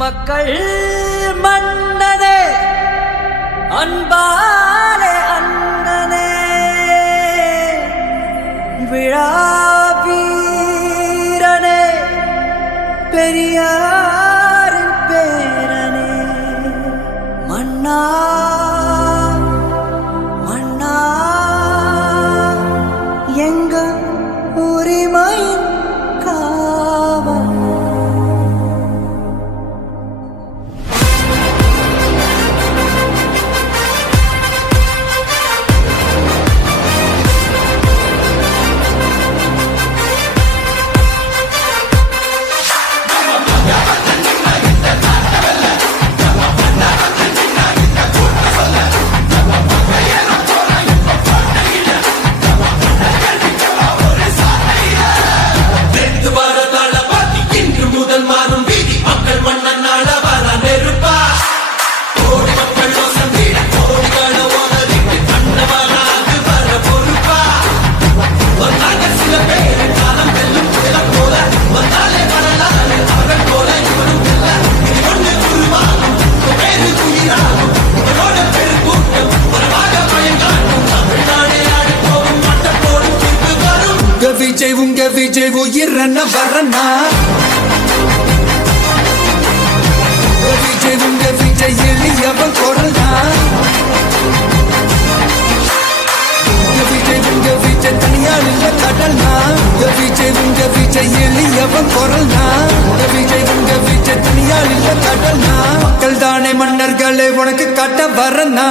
மக்கள் மன்னனே அன்பாலே அண்ணனே விழாவீரனே பெரியாரின் பேரனே மன்னா மன்னா எங்க உரிமையின் காவல் உங்க விஜய் உயிரன வரனா விஜய் உங்க விஜய் எளியவன் குரல்னா விஜய் உங்க விஜய் தனியால் இல்ல கடல்னா விஜய் உங்க விஜய் எளியவன் குரல்னா விஜய் உங்க விஜய் தனியால் இல்ல கடல்னா மக்கள் தானே மன்னர்களே உனக்கு காட்ட வரனா